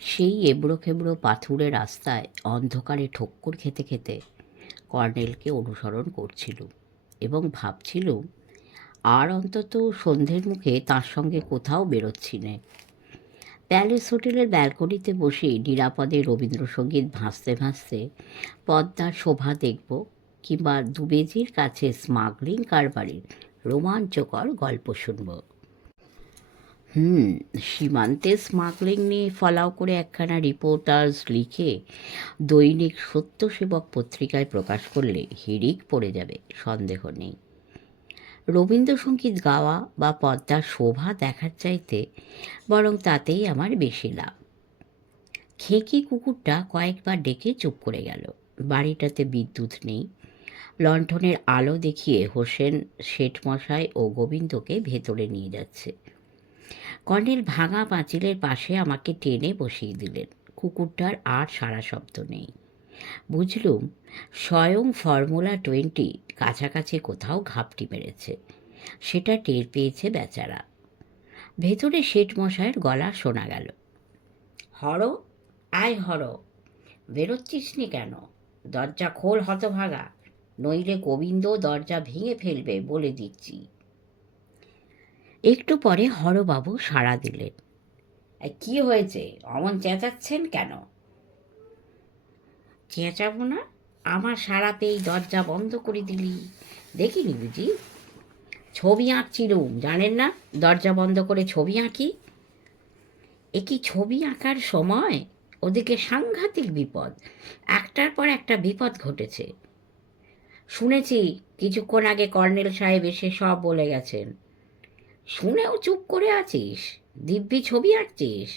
সেই এবড়ো খেবড়ো পাথুরে রাস্তায় অন্ধকারে ঠক্কর খেতে খেতে কর্নেলকে অনুসরণ করছিলুম এবং ভাবছিলুম আর অন্তত সন্ধ্যের মুখে তার সঙ্গে কোথাও বেরোচ্ছি নে। প্যালেস হোটেলের ব্যালকনিতে বসে নিরাপদে রবীন্দ্রসঙ্গীত ভাসতে ভাসতে পদ্মার শোভা দেখব, কিংবা দুবেজির কাছে স্মাগলিং কারবারির রোমাঞ্চকর গল্প শুনব। সীমান্তে স্মাগলিং নিয়ে ফলাও করে একখানা রিপোর্টার্স লিখে দৈনিক সত্যসেবক পত্রিকায় প্রকাশ করলে হিড়িক পড়ে যাবে, সন্দেহ নেই। রবীন্দ্রসঙ্গীত গাওয়া বা পদ্মার শোভা দেখার চাইতে বরং তাতেই আমার বেশি লাভ। খেকি কুকুরটা কয়েকবার ডেকে চুপ করে গেল। বাড়িটাতে বিদ্যুৎ নেই। লণ্ঠনের আলো দেখিয়ে হোসেন শেঠমশাই ও গোবিন্দকে ভেতরে নিয়ে যাচ্ছে। কর্নেল ভাঙা পাঁচিলের পাশে আমাকে টেনে বসিয়ে দিলেন। কুকুরটার আর সারা শব্দ নেই। বুঝলুম স্বয়ং ফর্মুলা 20 কাছাকাছি কোথাও ঘাপটি মেরেছে। সেটা টের পেয়েছে বেচারা। ভেতরে শেঠমশাইয়ের গলা শোনা গেল, হর, আয় হর, বেরোচ্ছিস নি কেন? দরজা খোল হতভাগা, নইলে গোবিন্দ দরজা ভেঙে ফেলবে বলে দিচ্ছি। একটু পরে হরবাবু সাড়া দিলেন। কি হয়েছে, অমন চেঁচাচ্ছেন কেন? চেঁচাবো না? আমার সাড়া পেয়েই দরজা বন্ধ করে দিলি, দেখিনি বুঝি? ছবি আঁকছিলুম, জানেন না দরজা বন্ধ করে ছবি আঁকি? এ কি ছবি আঁকার সময়? ওদিকে সাংঘাতিক বিপদ, একটার পর একটা বিপদ ঘটেছে। শুনেছি কিছুক্ষণ আগে কর্নেল সাহেব এসে সব বলে গেছেন। শুনেও চুপ করে আছিস? দিব্যি ছবি আঁকছিস?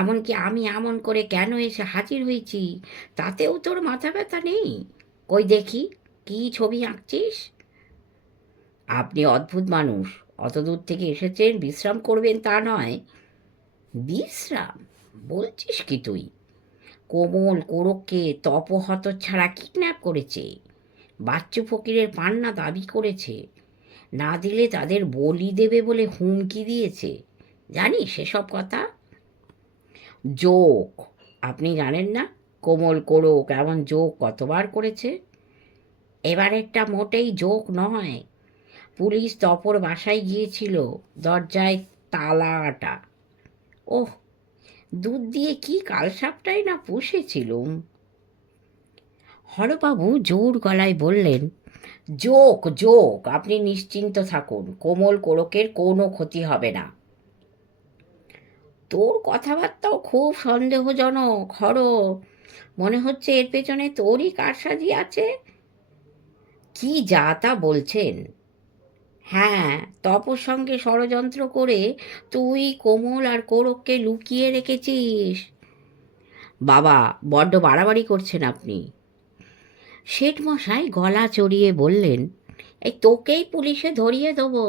এমনকি আমি এমন করে কেন এসে হাজির হয়েছি তাতেও তোর মাথা ব্যথা নেই? কই দেখি, কি ছবি আঁকছিস? আপনি অদ্ভুত মানুষ, অত দূর থেকে এসেছেন বিশ্রাম করবেন তা নয়। বিশ্রাম বলছিস কি তুই? কোমল কোরককে তপহত ছাড়া কিডন্যাপ করেছে। বাচ্চু ফকিরের পান্না দাবি করেছে, না দিলে তাদের বলি দেবে বলে হুমকি দিয়েছে। জানিস সেসব কথা? জোক? আপনি জানেন না কোমল কোরক এমন জোক কতবার করেছে? এবারেরটা মোটেই জোক নয়। পুলিশ তপর বাসায় গিয়েছিল, দরজায় তালা আটা। ওহ, দুধ দিয়ে কি কালসাপটাই না পুষেছিলুম। হরবাবু জোর গলায় বললেন, জোক জোক, আপনি নিশ্চিন্ত থাকুন, কোমল কোরকের কোনো ক্ষতি হবে না। তোর কথাবার্তাও খুব সন্দেহজনক হর, মনে হচ্ছে এর পেছনে তোরই কারসাজি আছে। কি যা তা বলছেন? হ্যাঁ, তপর সঙ্গে ষড়যন্ত্র করে তুই কোমল আর কোরককে লুকিয়ে রেখেছিস। বাবা, বড্ড বাড়াবাড়ি করছেন আপনি। শেঠমশাই গলা চড়িয়ে বললেন, এই তোকেই পুলিশে ধরিয়ে দেবো।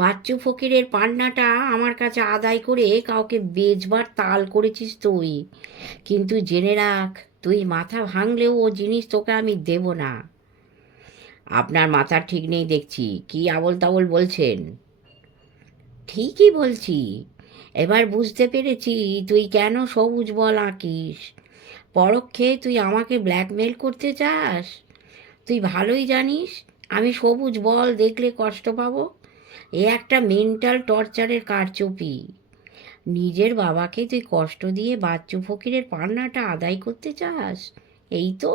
বাচ্চু ফকিরের পান্নাটা আমার কাছে আদায় করে কাউকে বেচবার তাল করেছিস তুই। কিন্তু জেনে রাখ, তুই মাথা ভাঙলেও ও জিনিস তোকে আমি দেব না। আপনার মাথা ঠিক নেই দেখছি, কি আবল তাবল বলছেন? ঠিকই বলছি। এবার বুঝতে পেরেছি তুই কেন সবুজ বল আঁকিস। পরোক্ষে তুই আমাকে ব্ল্যাকমেল করতে চাস। তুই ভালোই জানিস আমি সবুজ বল দেখলে কষ্ট পাবো। এ একটা মেন্টাল টর্চারের কারচুপি। নিজের বাবাকে তুই কষ্ট দিয়ে বাচ্চু ফকিরের পান্নাটা আদায় করতে চাস, এই তো?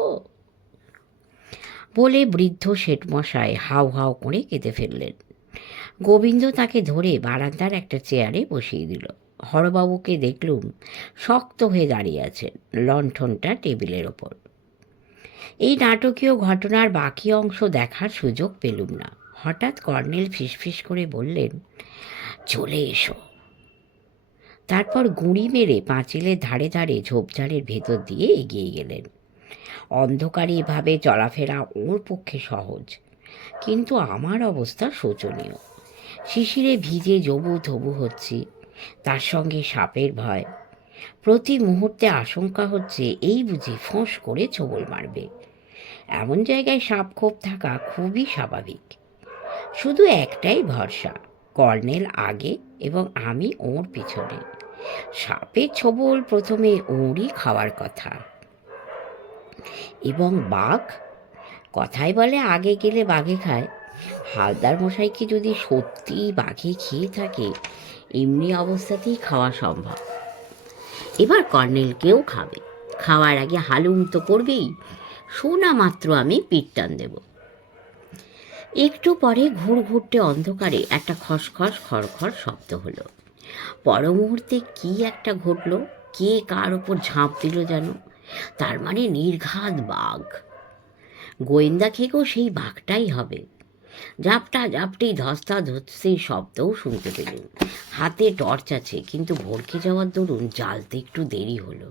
বলে বৃদ্ধ শেঠমশাই হাউ হাউ করে কেঁদে ফেললেন। গোবিন্দ তাকে ধরে বারান্দার একটা চেয়ারে বসিয়ে দিল। হরবাবুকে দেখলুম শক্ত হয়ে দাঁড়িয়ে আছেন, লণ্ঠনটা টেবিলের ওপর। এই নাটকীয় ঘটনার বাকি অংশ দেখার সুযোগ পেলুম না। হঠাৎ কর্নেল ফিসফিস করে বললেন, চলে এসো। তারপর গুঁড়ি মেরে পাঁচিলের ধারে ধারে ঝোপঝাড়ের ভেতর দিয়ে এগিয়ে গেলেন। অন্ধকারে এভাবে চলাফেরা ওর পক্ষে সহজ, কিন্তু আমার অবস্থা শোচনীয়। শিশিরে ভিজে জবু তবু হচ্ছি, তার সঙ্গে সাপের ভয়। প্রতি মুহূর্তে আশঙ্কা হচ্ছে এই বুঝি ফোঁস করে ছোবল মারবে। এমন জায়গায় সাপ খোপ থাকা খুবই স্বাভাবিক। শুধু একটাই ভরসা, কর্নেল আগে এবং আমি ওর পিছনে। সাপের ছোবল প্রথমে ওরই খাওয়ার কথা। এবং বাঘ, কথায় বলে আগে গেলে বাঘে খায়। হালদার মশাইকে যদি সত্যি বাঘে খেয়ে থাকে, এমনি অবস্থাতেই খাওয়া সম্ভব। এবার কর্নেলকেও খাবে। খাওয়ার আগে হালুম তো করবেই। শোনা মাত্র আমি পিঠ টান দেব। একটু পরে ঘুরঘুরটে অন্ধকারে একটা খসখস খড়খড় শব্দ হলো। পর মুহূর্তে কি একটা ঘটল, কে কার ওপর ঝাঁপ দিল যেন। তার মানে নির্ঘাত বাঘ। গোয়েন্দা খেকেও সেই বাঘটাই হবে। ঝাপটা ঝাপটি ধস্তাধস্তির শব্দও শুনতে পেলুম। হাতে টর্চ আছে, কিন্তু ভরকে যাওয়ার দরুন জ্বালতে একটু দেরি হলো।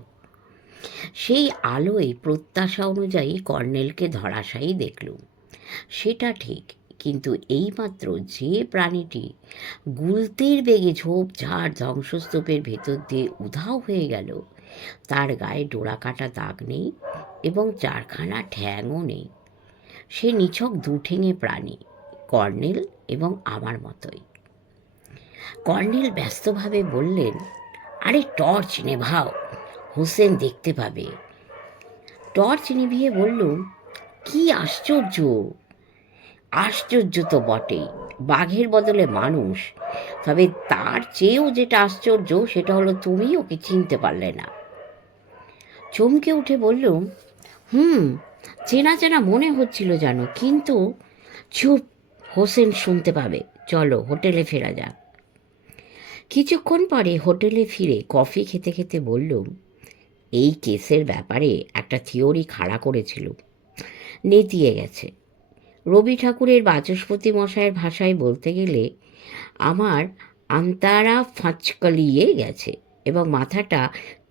সেই আলোয় প্রত্যাশা অনুযায়ী কর্নেলকে ধরাশায়ী দেখলুম। সেটা ঠিক, কিন্তু এইমাত্র যে প্রাণীটি গুলতির বেগে ঝোপঝাড় ধ্বংসস্তূপের ভেতর দিয়ে উধাও হয়ে গেল, তার গায়ে ডোরা কাটা দাগ নেই এবং চারখানা ঠ্যাংও নেই। সে নিছক দুঠেঙে প্রাণী, কর্নেল এবং আমার মতোই। কর্নেল ব্যস্তভাবে বললেন, আরে টর্চ নেভাও, হোসেন দেখতে পাবে। টর্চ নিভিয়ে বললুম, কি আশ্চর্য! আশ্চর্য তো বটেই, বাঘের বদলে মানুষ। তবে তার চেয়েও যেটা আশ্চর্য সেটা হলো তুমি ওকে চিনতে পারলে না। চমকে উঠে বললুম, চেনা চেনা মনে হচ্ছিল জানো, কিন্তু চুপ, হোসেন শুনতে পাবে, চলো হোটেলে ফেরা যাক। কিছুক্ষণ পরে হোটেলে ফিরে কফি খেতে খেতে বললুম, এই কেসের ব্যাপারে একটা থিওরি খাড়া করেছিল, নেতিয়ে গেছে। রবি ঠাকুরের বাচস্পতি মশাইয়ের ভাষায় বলতে গেলে আমার আন্তারা ফাঁচকলিয়ে গেছে এবং মাথাটা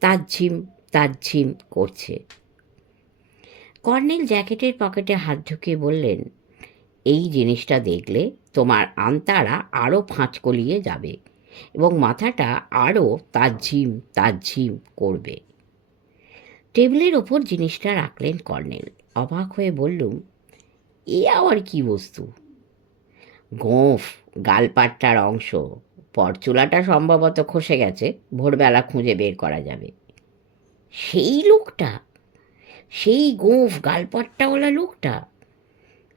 তাজ্ঝিম তাজ্ঝিম করছে। কর্নেল জ্যাকেটের পকেটে হাত ঢুকিয়ে বললেন, এই জিনিসটা দেখলে তোমার আন্তারা আরও ফাঁচকলিয়ে যাবে এবং মাথাটা আরও তাজ্ঝিম তাজ্ঝিম করবে। টেবিলের ওপর জিনিসটা রাখলেন কর্নেল। অবাক হয়ে বললুম, এ আবার কি বস্তু? গোঁফ, গালপাট্টার অংশ। পরচুলাটা সম্ভবত খসে গেছে, ভোরবেলা খুঁজে বের করা যাবে। সেই লোকটা? সেই গোঁফ গালপাট্টাওয়ালা লোকটা?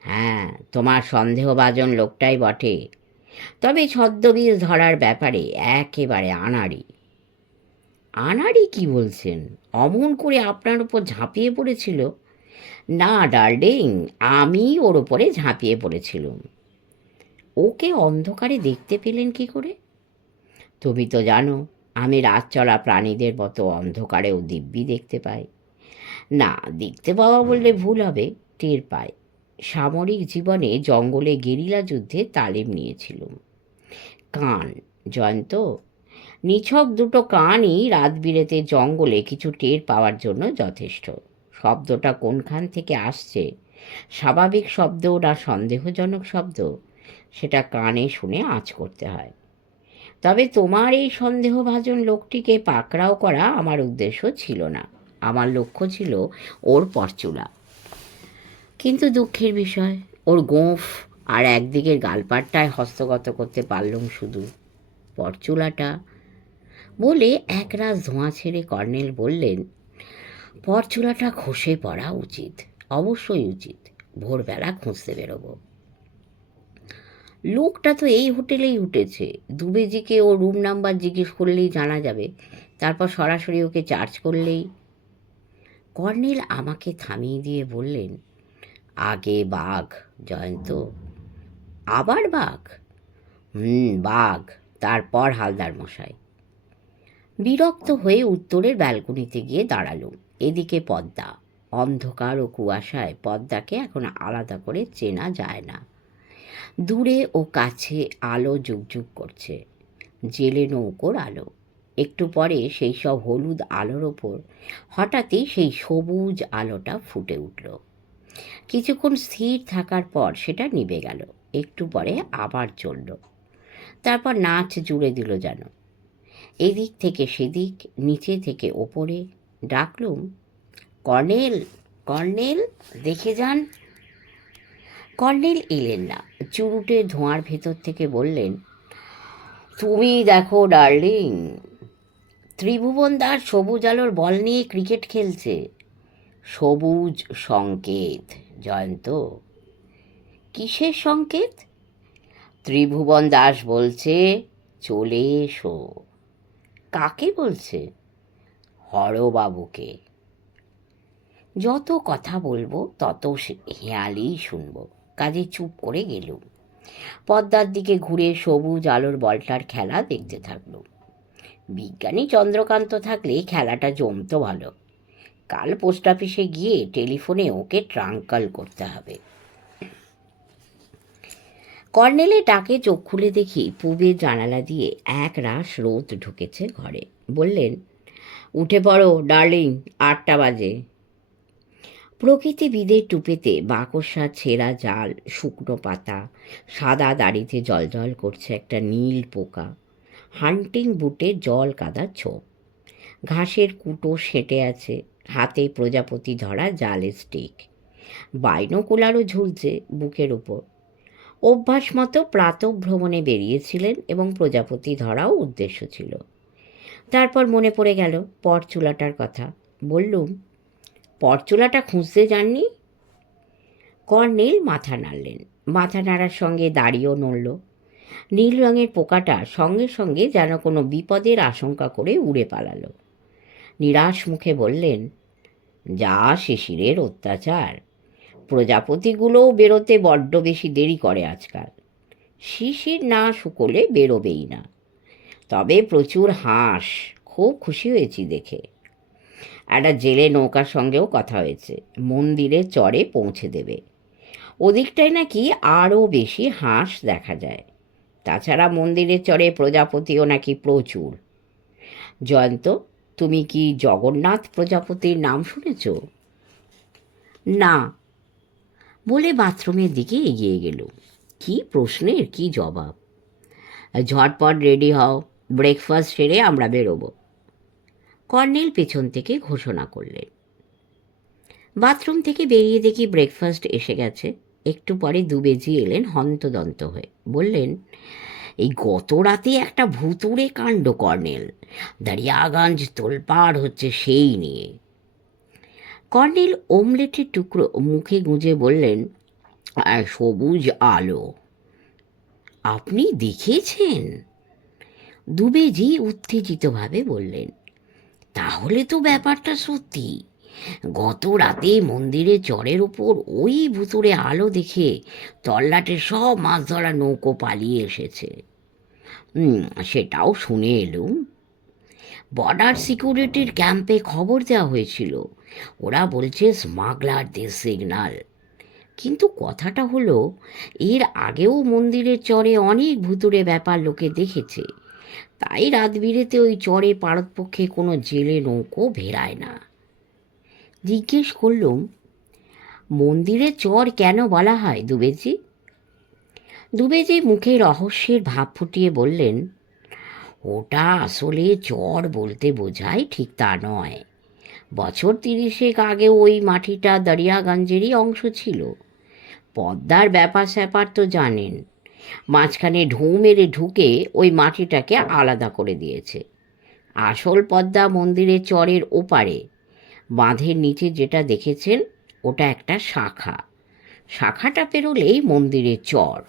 হ্যাঁ, তোমার সন্দেহভাজন লোকটাই বটে, তবে ছদ্মবেশ ধরার ব্যাপারে একেবারে আনাড়ি। আনাড়ি কি বলছেন? অমন করে আপনার ওপর ঝাঁপিয়ে পড়েছিল? না ডার্লিং, আমি ওর ওপরে ঝাঁপিয়ে পড়েছিলাম। ওকে অন্ধকারে দেখতে পেলেন কি করে? তুমি তো জানো আমি রাত চলা প্রাণীদের মতো অন্ধকারেও দিব্যি দেখতে পাই। না, দেখতে পাওয়া বললে ভুল হবে, টের পাই। সামরিক জীবনে জঙ্গলে গেরিলা যুদ্ধে তালিম নিয়েছিলুম। কান, জয়ন্ত, নিছক দুটো কানই রাত বিরেতে জঙ্গলে কিছু টের পাওয়ার জন্য যথেষ্ট। শব্দটা কোনখান থেকে আসছে, স্বাভাবিক শব্দ না সন্দেহজনক শব্দ, সেটা কানে শুনে আঁচ করতে হয়। তবে তোমার এই সন্দেহভাজন লোকটিকে পাকড়াও করা আমার উদ্দেশ্য ছিল না। আমার লক্ষ্য ছিল ওর পরচুলা। কিন্তু দুঃখের বিষয়, ওর গোঁফ আর একদিকের গালপাট্টায় হস্তগত করতে পারলুম শুধু। পরচুলাটা বলে একরাশ ধোঁয়া ছেড়ে কর্নেল বললেন, পরচুলাটা খসে পড়া উচিত, অবশ্যই উচিত। ভোরবেলা খুঁজতে বেরোবো। লোকটা তো এই হোটেলেই উঠেছে। দুবেজিকে ও রুম নাম্বার জিজ্ঞেস করলেই জানা যাবে, তারপর সরাসরি ওকে চার্জ করলেই। কর্নেল আমাকে থামিয়ে দিয়ে বললেন, আগে বাঘ জয়ন্ত। আবার বাঘ? বাঘ, তারপর হালদার মশাই। বিরক্ত হয়ে উত্তরের ব্যালকনিতে গিয়ে দাঁড়ালুম। এদিকে পদ্মা। অন্ধকার ও কুয়াশায় পদ্মাকে এখন আলাদা করে চেনা যায় না। দূরে ও কাছে আলো যুগযুগ করছে, জেলে নৌকোর আলো। একটু পরে সেই সব হলুদ আলোর ওপর হঠাৎই সেই সবুজ আলোটা ফুটে উঠল। কিছুক্ষণ স্থির থাকার পর সেটা নিভে গেল। একটু পরে আবার চলল, তারপর নাচ জুড়ে দিল যেন। এদিক থেকে সেদিক, নিচে থেকে ওপরে। ডাকলুম, কর্নেল, কর্নেল, দেখে যান। কর্নেল এলেন না। চুরুটে ধোঁয়ার ভেতর থেকে বললেন, তুমি দেখো ডার্লিং। ত্রিভুবন দাস সবুজ আলোর বল নিয়ে ক্রিকেট খেলছে। সবুজ সংকেত। জয়ন্ত, কিসের সংকেত? ত্রিভুবন দাস বলছে চলে এসো। কাকে বলছে? হরবাবুকে। যত কথা বলবো তত হেয়ালেই শুনবো, কাজে চুপ করে গেলুম। পদ্মার দিকে ঘুরে সবুজ আলোর বলটার খেলা দেখতে থাকলো। বিজ্ঞানী চন্দ্রকান্ত থাকলে খেলাটা জমতো ভালো। কাল পোস্ট অফিসে গিয়ে টেলিফোনে ওকে ট্রাঙ্কাল করতে হবে। কর্নেলে ডাকে চোখ খুলে দেখি পূবের জানালা দিয়ে এক রাশ রোদ ঢুকেছে ঘরে। বললেন, উঠে পড়ো ডার্লিং, 8টা বাজে। প্রকৃতিবিদের টুপেতে বাকসা ছেঁড়া জাল, শুকনো পাতা, সাদা দাড়িতে জলজল করছে একটা নীল পোকা, হান্টিং বুটে জল কাদা ছোপ, ঘাসের কুটো সেঁটে আছে, হাতে প্রজাপতি ধরা জালের স্টিক, বাইনোকুলারও ঝুলছে বুকের উপর। অভ্যাস মতো প্রাতঃভ্রমণে বেরিয়েছিলেন এবং প্রজাপতি ধরাও উদ্দেশ্য ছিল। তারপর মনে পড়ে গেল পরচুলাটার কথা। বললুম, পরচুলাটা খুঁজতে যাননি? কর্নেল মাথা নাড়লেন। মাথা নাড়ার সঙ্গে দাড়িও নড়ল। নীল রঙের পোকাটা সঙ্গে সঙ্গে যেন কোনো বিপদের আশঙ্কা করে উড়ে পালালো। নিরাশ মুখে বললেন, যা শিশিরের অত্যাচার! প্রজাপতিগুলোও বেরোতে বড্ড বেশি দেরি করে আজকাল। শিশির না শুকোলে বেরোবেই না। তবে প্রচুর হাঁস, খুব খুশি হয়েছি দেখে। একটা জেলে নৌকার সঙ্গেও কথা হয়েছে, মন্দিরের চরে পৌঁছে দেবে। ওদিকটায় নাকি আরও বেশি হাঁস দেখা যায়। তাছাড়া মন্দিরের চরে প্রজাপতিও নাকি প্রচুর। জয়ন্ত, তুমি কি জগন্নাথ প্রজাপতির নাম শুনেছ? না, বলে বাথরুমের দিকে এগিয়ে গেল। কি প্রশ্নের কি জবাব! ঝটপট রেডি হও, ব্রেকফাস্ট সেরে আমরা বেরোবো। কর্নেল পেছন থেকে ঘোষণা করলেন। বাথরুম থেকে বেরিয়ে দেখি ব্রেকফাস্ট এসে গেছে। একটু পরে দুবেজি এলেন হন্তদন্ত হয়ে। বললেন, এই গত রাতে একটা ভুতুড়ে কাণ্ড কর্নেল, দারিয়াগঞ্জ তোলপাড় হচ্ছে সেই নিয়ে। কর্নেল ওমলেটের টুকরো মুখে গুঁজে বললেন, সবুজ আলো। আপনি দেখেছেন? দুবেজি উত্তেজিতভাবে বললেন, তাহলে তো ব্যাপারটা সত্যি। গত রাতে মন্দিরের চরের উপর ওই ভুতুড়ে আলো দেখে তল্লাটের সব মাছ ধরা নৌকো পালিয়ে এসেছে। সেটাও শুনে এলুম। বর্ডার সিকিউরিটির ক্যাম্পে খবর দেওয়া হয়েছিল। ওরা বলছে স্মাগলারদের সিগনাল। কিন্তু কথাটা হলো, এর আগেও মন্দিরের চরে অনেক ভুতুড়ে ব্যাপার লোকে দেখেছে। তাই রাত বিরেতে ওই চরে পারতপক্ষে কোনো জেলে নৌকো ভেড়ায় না। জিজ্ঞেস করলুম, মন্দিরের চর কেন বলা হয় দুবেজি? দুবেজি মুখে রহস্যের ভাব ফুটিয়ে বললেন, ওটা আসলে চর বলতে বোঝায় ঠিক তা নয়। বছর 30 আগে ওই মাটিটা দারিয়াগঞ্জেরই অংশ ছিল। পদ্মার ব্যাপার স্যাপার তো জানেন। মাঝখানে ঢু মেরে ঢুকে ওই মাটিটাকে আলাদা করে দিয়েছে। আসল পদ্মা মন্দিরের চরের ওপারে। বাঁধের নিচে যেটা দেখেছেন ওটা একটা শাখা। শাখাটা পেরোলেই মন্দিরের চর।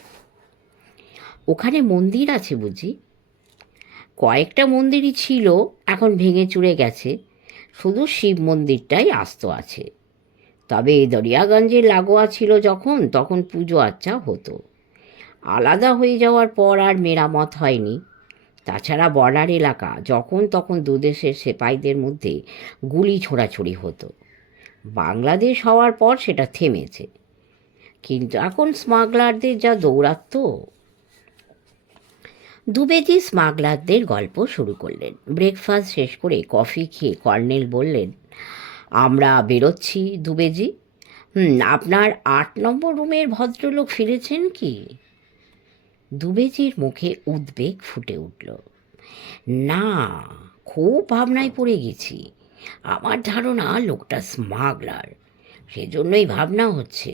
ওখানে মন্দির আছে বুঝি? কয়েকটা মন্দিরই ছিল, এখন ভেঙে চুরে গেছে। শুধু শিব মন্দিরটাই আস্ত আছে। তবে দরিয়াগঞ্জের লাগোয়া ছিল যখন, তখন পুজো আচ্চা হতো। আলাদা হয়ে যাওয়ার পর আর মেরামত হয়নি। তাছাড়া বর্ডার এলাকা, যখন তখন দুদেশের সেপাইদের মধ্যে গুলি ছোড়াছুড়ি হতো। বাংলাদেশ হওয়ার পর সেটা থেমেছে। কিন্তু এখন স্মাগলারদের যা দৌরাত্ম! দুবেজি স্মাগলারদের গল্প শুরু করলেন। ব্রেকফাস্ট শেষ করে কফি খেয়ে কর্নেল বললেন, আমরা বেরোচ্ছি দুবেজি। আপনার 8 নম্বর রুমের ভদ্রলোক ফিরেছেন কি? দুবেজির মুখে উদ্বেগ ফুটে উঠল। না, খুব ভাবনায় পড়ে গেছি। আমার ধারণা লোকটা স্মাগলার, সেজন্যই ভাবনা হচ্ছে।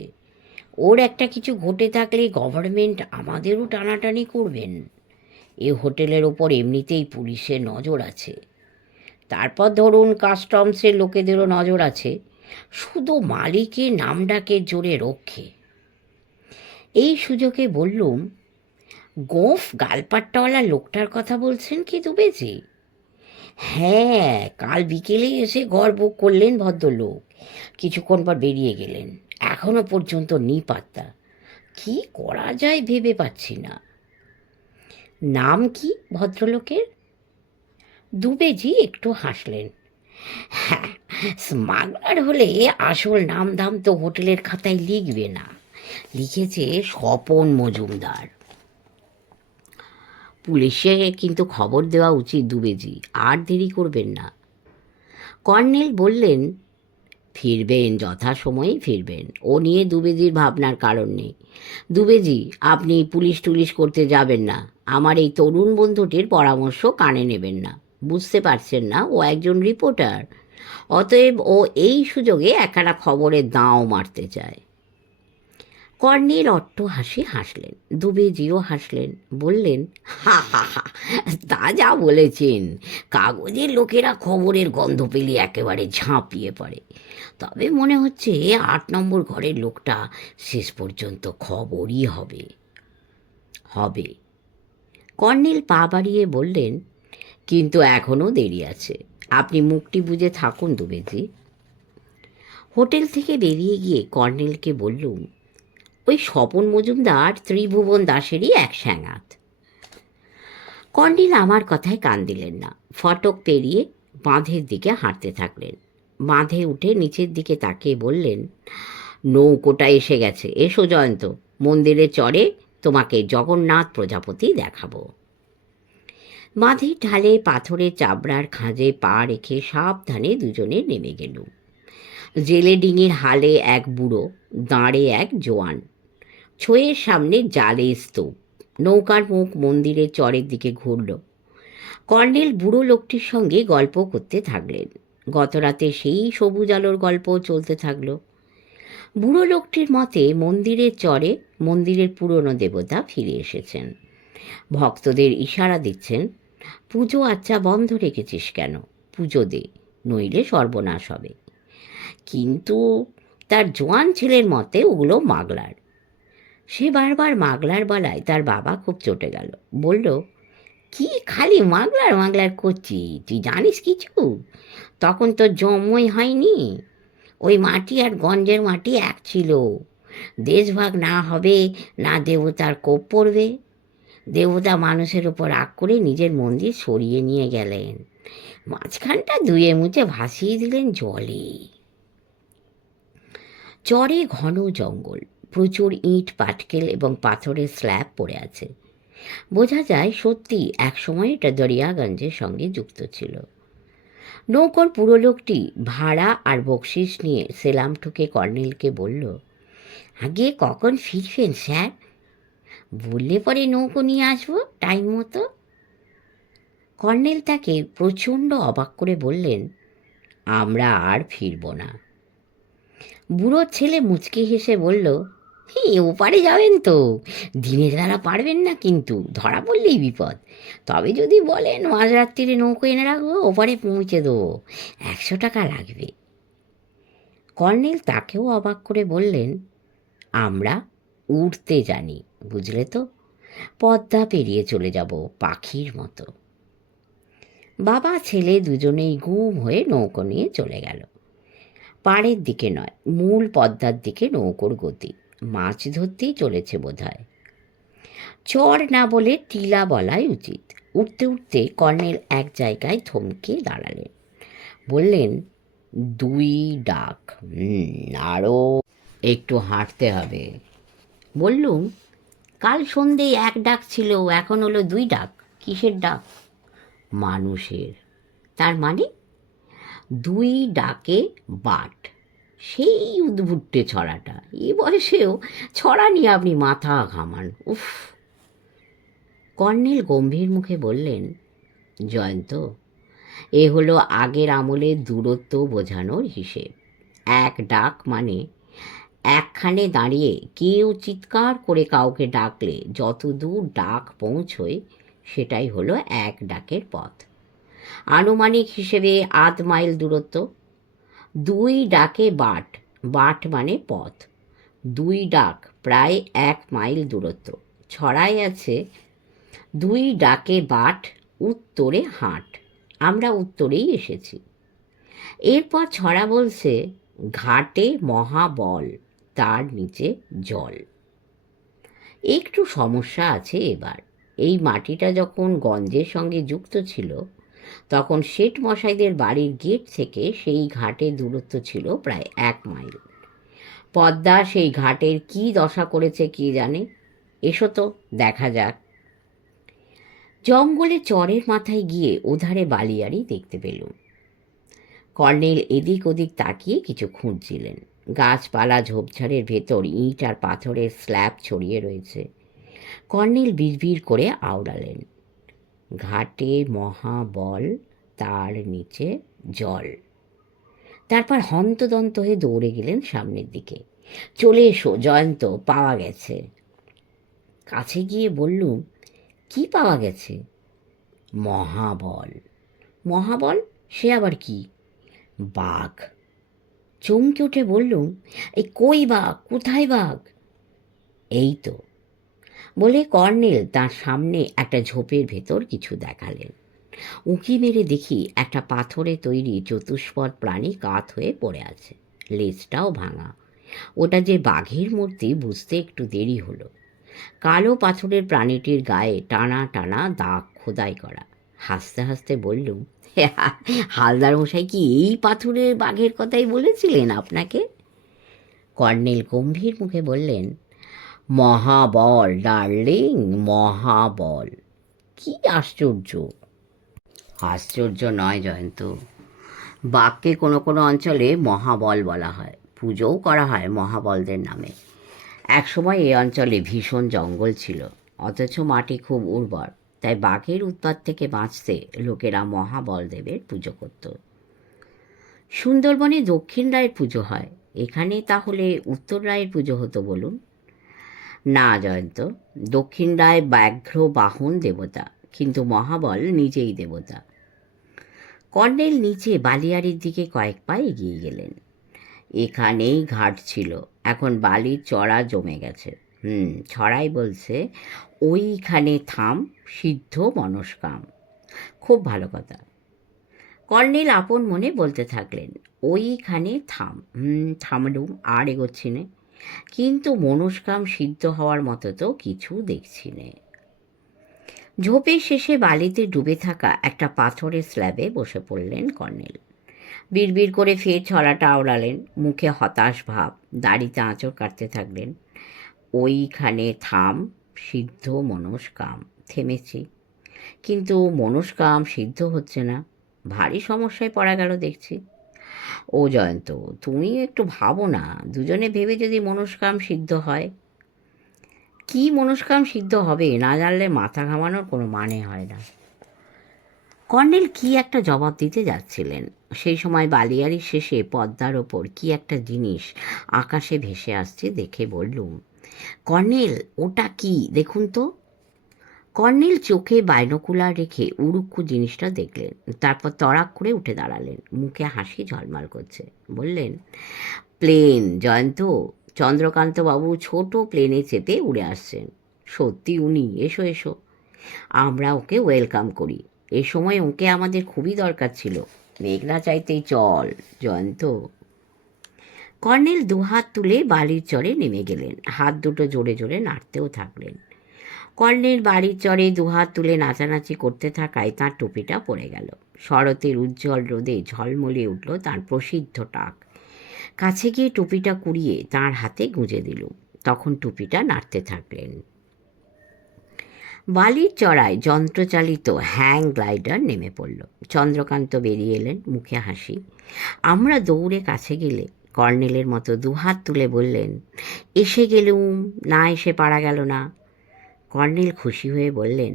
ওর একটা কিছু ঘটে থাকলে গভর্নমেন্ট আমাদেরও টানাটানি করবেন। এ হোটেলের ওপর এমনিতেই পুলিশের নজর আছে। তারপর ধরুন কাস্টমসের লোকেদেরও নজর আছে, শুধু মালিকের নাম ডাকের জোরে রক্ষে। এই সুযোগে বললুম, গোঁফ গালপাট্টাওয়ালা লোকটার কথা বলছেন কি দুবেজি? হ্যাঁ, কাল বিকেলেই এসে গর্ব করলেন ভদ্রলোক, কিছুক্ষণ পর বেরিয়ে গেলেন। এখনো পর্যন্ত নিপাত্তা। কি করা যায় ভেবে পাচ্ছি না। নাম কি ভদ্রলোকের? দুবেজি একটু হাসলেন। হ্যাঁ, স্মাগলার হলে আসল নাম দাম তো হোটেলের খাতায় লিখবে না, লিখেছে স্বপন মজুমদার। পুলিশে কিন্তু খবর দেওয়া উচিত দুবেজি, আর দেরি করবেন না। কর্নেল বললেন, ফিরবেন, যথাসময়েই ফিরবেন, ও নিয়ে দুবেজির ভাবনার কারণ নেই। দুবেজি, আপনি পুলিশ টুলিশ করতে যাবেন না। আমার এই তরুণ বন্ধুটির পরামর্শ কানে নেবেন না। বুঝতে পারছেন না, ও একজন রিপোর্টার, অতএব ও এই সুযোগে একখানা খবরের দাঁও মারতে চায়। কর্নেল অট্ট হাসি হাসলেন, দুবেজিও হাসলেন, বললেন, হা হা হা, তা যা বলেছেন। কাগজের লোকেরা খবরের গন্ধ পেলে একেবারে ঝাঁপিয়ে পড়ে। তবে মনে হচ্ছে 8 নম্বর ঘরের লোকটা শেষ পর্যন্ত খবরই হবে। হবে। কর্নেল পা বাড়িয়ে বললেন, কিন্তু এখনও দেরি আছে। আপনি মুখটি বুজে থাকুন দুবেজি। হোটেল থেকে বেরিয়ে গিয়ে কর্নেলকে বললুম, ওই স্বপন মজুমদার ত্রিভুবন দাসেরই এক স্যাঙাত। কর্নেল আমার কথায় কান দিলেন না, ফটক পেরিয়ে বাঁধের দিকে হাঁটতে থাকলেন। বাঁধে উঠে নিচের দিকে তাকিয়ে বললেন, নৌকোটা এসে গেছে, এসো জয়ন্ত, মন্দিরের চরে তোমাকে জগন্নাথ প্রজাপতি দেখাবো। বাঁধের ঢালে পাথরের চাবড়ার খাঁজে পা রেখে সাবধানে দুজনে নেমে গেলুম। জেলে ডিঙির হালে এক বুড়ো, দাঁড়ে এক জোয়ান, ছোঁয়ের সামনে জালে স্তূপ। নৌকার মুখ মন্দিরের চরের দিকে ঘুরল। কর্নেল বুড়ো লোকটির সঙ্গে গল্প করতে থাকলেন। গতরাতে সেই সবুজ আলোর গল্প চলতে থাকল। বুড়ো লোকটির মতে মন্দিরের চরে মন্দিরের পুরনো দেবতা ফিরে এসেছেন। ভক্তদের ইশারা দিচ্ছেন, পুজো আচ্ছা বন্ধ রেখেছিস কেন, পুজো দে, নইলে সর্বনাশ হবে। কিন্তু তার জোয়ান ছেলের মতে ওগুলো মাগলার। সে বারবার মাগলার বলায় তার বাবা খুব চটে গেল। বলল, কি খালি মাগলার মাগলার করছি, তুই জানিস কিছু? তখন তো জন্মই হয়নি। ওই মাটি আর গঞ্জের মাটি এক ছিল। দেশভাগ না হবে না দেবতার কোপ পড়বে। দেবতা মানুষের ওপর রাগ করে নিজের মন্দির সরিয়ে নিয়ে গেলেন, মাঝখানটা ধুয়ে মুছে ভাসিয়ে দিলেন জলে। চরে ঘন জঙ্গল, প্রচুর ইট পাটকেল এবং পাথরের স্ল্যাব পড়ে আছে। বোঝা যায় সত্যি একসময় এটা দরিয়াগঞ্জের সঙ্গে যুক্ত ছিল। নৌকোর পুরো লোকটি ভাড়া আর বকশিস নিয়ে সেলাম ঠুকে কর্নেলকে বলল, আগে কখন ফিরবেন স্যার? বললে পরে নৌকো নিয়ে আসবো টাইম মতো। কর্নেল তাকে প্রচণ্ড অবাক করে বললেন, আমরা আর ফিরব না। বুড়োর ছেলে মুচকি হেসে বলল, ওপারে যাবেন তো? দিনের বেলা পারবেন না, কিন্তু ধরা পড়লেই বিপদ। তবে যদি বলেন মাঝরাত্রিরে নৌকো এনে রাখবো, ওপারে পৌঁছে দেবো, 100 টাকা লাগবে। কর্নেল তাকেও অবাক করে বললেন, আমরা উড়তে জানি, বুঝলে তো, পদ্মা পেরিয়ে চলে যাব পাখির মতো। বাবা ছেলে দুজনেই গুম হয়ে নৌকো নিয়ে চলে গেল। পাড়ের দিকে নয়, মূল পদ্মার দিকে নৌকোর গতি। মাছ ধরতেই চলেছে বোধহয়। চর না বলে টিলা বলাই উচিত। উঠতে উঠতে কর্নেল এক জায়গায় থমকে দাঁড়ালেন। বললেন, 2 ডাক, আরও একটু হাঁটতে হবে। বললুম, কাল সন্ধেয় 1 ডাক ছিল, এখন হলো 2 ডাক। কিসের ডাক? মানুষের। তার মানে? 2 ডাকে বাট। সেই উদ্ভুট্টে ছড়াটা, এই বয়সেও ছড়া নিয়ে আপনি মাথা ঘামান, উফ। কর্নেল গম্ভীর মুখে বললেন, জয়ন্ত, এ হলো আগের আমলে দূরত্ব বোঝানোর হিসেব। 1 ডাক মানে একখানে দাঁড়িয়ে কেউ চিৎকার করে কাউকে ডাকলে যত দূর ডাক পৌঁছয় সেটাই হলো 1 ডাকের পথ। আনুমানিক হিসেবে ৮ মাইল দূরত্ব। ২ ডাকে বাট, বাট মানে পথ, ২ ডাক প্রায় ১ মাইল দূরত্ব। ছড়ায় আছে ২ ডাকে বাট, উত্তরে হাট। আমরা উত্তরেই এসেছি। এরপর ছড়া বলছে ঘাটে মহাবল, তার নিচে জল। একটু সমস্যা আছে এবার। এই মাটিটা যখন গঞ্জের সঙ্গে যুক্ত ছিল, তখন শেঠ মশাইদের বাড়ির গেট থেকে সেই ঘাটের দূরত্ব ছিল প্রায় ১ মাইল। পদ্মা সেই ঘাটের কি দশা করেছে কে জানে। এসো তো দেখা যাক। জঙ্গলে চরের মাথায় গিয়ে ওধারে বালিয়াড়ি দেখতে পেলুম। কর্নেল এদিক ওদিক তাকিয়ে কিছু খুঁজছিলেন। গাছপালা ঝোপঝাড়ের ভেতর ইট আর পাথরের স্ল্যাব ছড়িয়ে রয়েছে। কর্নেল বিড়বিড় করে আওড়ালেন, ঘাটে মহাবল, তার নিচে জল। তারপর হন্তদন্ত হয়ে দৌড়ে গেলেন সামনের দিকে। চলে এসো জয়ন্ত, পাওয়া গেছে। কাছে গিয়ে বললুম, কি পাওয়া গেছে? মহাবল। মহাবল? সে আবার কি? বাঘ। চমকে উঠে বললুম, এই কই বাঘ, কোথায় বাঘ? এই তো, বলে কর্নেল তার সামনে একটা ঝোপের ভেতর কিছু দেখালেন। উঁকি মেরে দেখি একটা পাথরে তৈরি চতুষ্পদ প্রাণী কাত হয়ে পড়ে আছে, লেজটাও ভাঙা। ওটা যে বাঘের মূর্তি বুঝতে একটু দেরি হলো। কালো পাথরের প্রাণীটির গায়ে টানা টানা দাগ খোদাই করা। হাসতে হাসতে বললুম, হালদার মশাই কি এই পাথরের বাঘের কথাই বলেছিলেন আপনাকে? কর্নেল গম্ভীর মুখে বললেন, মহাবল ডার্লিং, মহাবল। কি আশ্চর্য! আশ্চর্য নয় জয়ন্ত, বাঘকে কোনো কোনো অঞ্চলে মহাবল বলা হয়, পুজোও করা হয় মহাবলদের নামে। একসময় এই অঞ্চলে ভীষণ জঙ্গল ছিল, অথচ মাটি খুব উর্বর, তাই বাঘের উৎপাত থেকে বাঁচতে লোকেরা মহাবলদেবের পুজো করত। সুন্দরবনে দক্ষিণ রায়ের পুজো হয়, এখানে তাহলে উত্তর রায়ের পুজো হতো বলুন? না জয়ন্ত, দক্ষিণ রায় ব্যাঘ্র বাহন দেবতা, কিন্তু মহাবল নিজেই দেবতা। কর্নেল নিচে বালিয়াড়ির দিকে কয়েক পা এগিয়ে গেলেন। এখানেই ঘাট ছিল, এখন বালির চড়া জমে গেছে। ছড়াই বলছে, ওইখানে থাম, সিদ্ধ মনস্কাম। খুব ভালো কথা। কর্নেল আপন মনে বলতে থাকলেন, ওইখানে থাম। থামলুম, আর এগোচ্ছি নে, কিন্তু মনস্কাম সিদ্ধ হওয়ার মতো তো কিছু দেখছি নে। ঝোপের শেষে বালিতে ডুবে থাকা একটা পাথরের স্ল্যাবে বসে পড়লেন কর্নেল। বিড়বিড় করে ফের ছড়াটা আওড়ালেন, মুখে হতাশ ভাব, দাড়িতে আঁচড় কাটতে থাকলেন। ওইখানে থাম, সিদ্ধ মনস্কাম। থেমেছি, কিন্তু মনস্কাম সিদ্ধ হচ্ছে না। ভারী সমস্যায় পড়া গেল দেখছি। ও জয়ন্ত, তুমি একটু ভাবো না, দুজনে ভেবে যদি মনস্কাম সিদ্ধ হয়। কি মনস্কাম সিদ্ধ হবে না জানলে মাথা ঘামানোর কোনো মানে হয় না। কর্নেল কি একটা জবাব দিতে যাচ্ছিলেন, সেই সময় বালিয়াড়ির শেষে পদ্মার ওপর কি একটা জিনিস আকাশে ভেসে আসছে দেখে বললুম, কর্নেল ওটা কি দেখুন তো। কর্নেল চোখে বাইনোকুলার রেখে উড়ুক্কু জিনিসটা দেখলেন, তারপর তড়াক করে উঠে দাঁড়ালেন, মুখে হাসি ঝলমল করছে। বললেন, প্লেন জয়ন্ত, চন্দ্রকান্তবাবু ছোট প্লেনে চেপে উড়ে আসছেন। সত্যি উনি, এসো এসো, আমরা ওকে ওয়েলকাম করি। এ সময় ওকে আমাদের খুবই দরকার ছিল। মেঘনা চাইতেই চল জয়ন্ত। কর্নেল দুহাত তুলে বালির চরে নেমে গেলেন, হাত দুটো জোরে জোরে নাড়তেও থাকলেন। কর্নেল বাড়ির চরে দুহাত তুলে নাচানাচি করতে থাকায় তাঁর টুপিটা পড়ে গেল। শরতের উজ্জ্বল রোদে ঝলমলিয়ে উঠল তাঁর প্রসিদ্ধ টাক। কাছে গিয়ে টুপিটা কুড়িয়ে তাঁর হাতে গুঁজে দিলুম, তখন টুপিটা নাড়তে থাকলেন। বালির চড়ায় যন্ত্রচালিত হ্যাং গ্লাইডার নেমে পড়ল। চন্দ্রকান্ত বেরিয়ে এলেন, মুখে হাসি। আমরা দৌড়ে কাছে গেলে কর্নেলের মতো দুহাত তুলে বললেন, এসে গেলুম, না এসে পারা গেল না। কর্নেল খুশি হয়ে বললেন,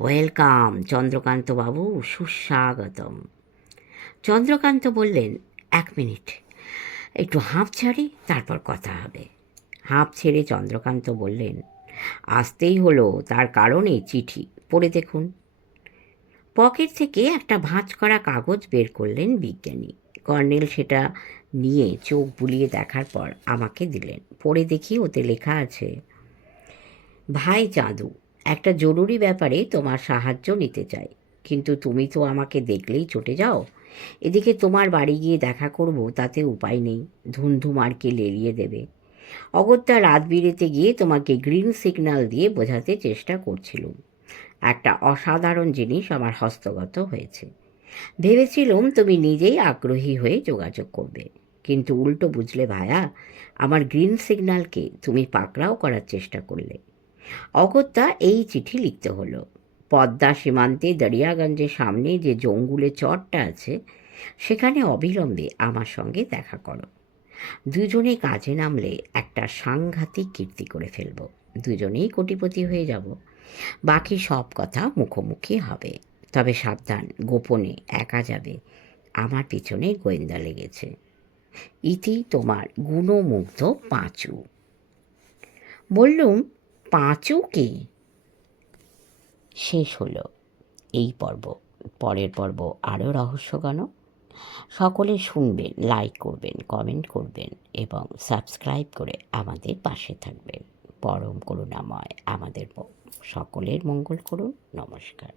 ওয়েলকাম চন্দ্রকান্তবাবু, সুস্বাগতম। চন্দ্রকান্ত বললেন, 1 মিনিট, একটু হাঁপ ছাড়ি, তারপর কথা হবে। হাঁপ ছেড়ে চন্দ্রকান্ত বললেন, আসতেই হলো, তার কারণে চিঠি পড়ে দেখুন। পকেট থেকে একটা ভাঁজ করা কাগজ বের করলেন বিজ্ঞানী। কর্নেল সেটা নিয়ে চোখ বুলিয়ে দেখার পর আমাকে দিলেন। পড়ে দেখি ওতে লেখা আছে, ভাই চাঁদু, একটা জরুরি ব্যাপারে তোমার সাহায্য নিতে চাই, কিন্তু তুমি তো আমাকে দেখলেই চটে যাও। এদিকে তোমার বাড়ি গিয়ে দেখা করব, তাতে উপায় নেই, ধুন্ধুমারকে লেলিয়ে দেবে। অগত্যা রাত বিরেতে গিয়ে তোমাকে গ্রিন সিগন্যাল দিয়ে বোঝাতে চেষ্টা করছিলুম। একটা অসাধারণ জিনিস আমার হস্তগত হয়েছে। ভেবেছিলুম তুমি নিজেই আগ্রহী হয়ে যোগাযোগ করবে, কিন্তু উল্টো বুঝলে ভায়া, আমার গ্রিন সিগন্যালকে তুমি পাকড়াও করার চেষ্টা করলে। অগত্যা এই চিঠি লিখতে হলো। পদ্মা সীমান্তে দরিয়াগঞ্জের সামনে যে জঙ্গুলে চরটা আছে, সেখানে অবিলম্বে আমার সঙ্গে দেখা করো। দুজনে কাজে নামলে একটা সাংঘাতিক কীর্তি করে ফেলব। দুজনেই কোটিপতি হয়ে যাব। বাকি সব কথা মুখোমুখি হবে। তবে সাবধান, গোপনে একা যাবে। আমার পিছনে গোয়েন্দা লেগেছে। ইতি তোমার গুণমুগ্ধ পাঁচু। বললুম, পাঁচু কে? শেষ হলো এই পর্ব। পরের পর্ব আরও রহস্যঘন। সকলে শুনবেন, লাইক করবেন, কমেন্ট করবেন এবং সাবস্ক্রাইব করে আমাদের পাশে থাকবেন। পরম করুণাময় আমাদের সকলের মঙ্গল করুন। নমস্কার।